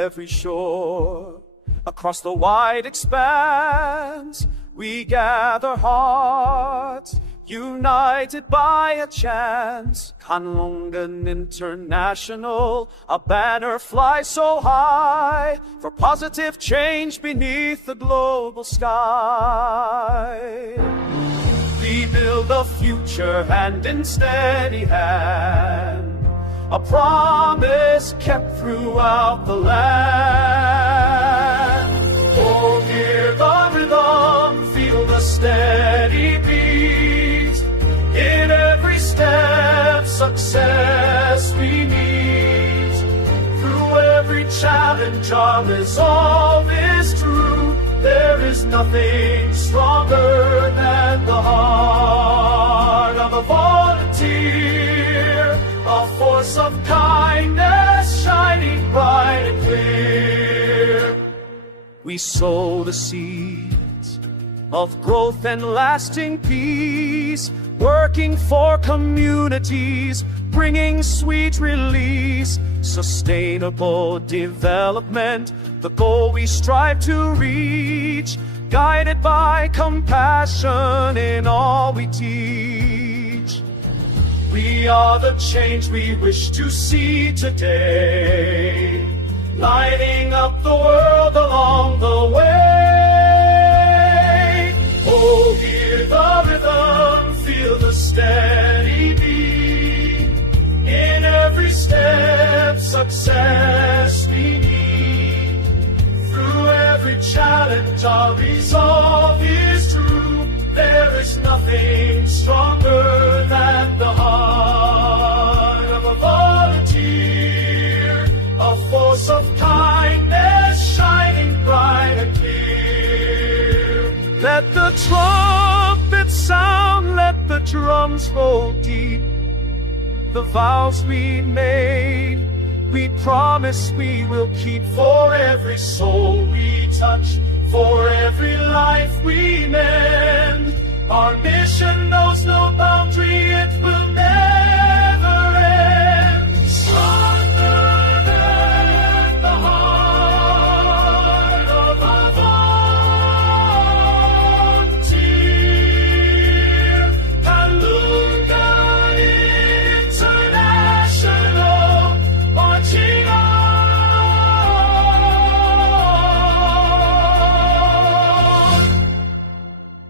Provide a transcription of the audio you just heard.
every shore. Across the wide expanse, we gather hearts, united by a chance. Kanlungan International, a banner flies so high for positive change beneath the global sky. We build a future hand in steady hand, a promise kept throughout the land. Oh, hear the rhythm, feel the steady beat. In every step, success we meet. Through every challenge, our resolve is true. There is nothing stronger than the heart of a volunteer, a force of kindness shining bright and clear. We sow the seeds of growth and lasting peace, working for communities, bringing sweet release, sustainable development, the goal we strive to reach, guided by compassion in all we teach. We are the change we wish to see today, lighting up the world along the way. Oh, hear the rhythm, feel the steady beat. In every step, success we need. Through every challenge, our resolve is true. There is nothing stronger than the heart of a volunteer, a force of kindness shining bright and clear. Let the trumpet sound, let the drums roll deep. The vows we made, we promise we will keep. For every soul we touch, for every life we mend, our mission knows no boundary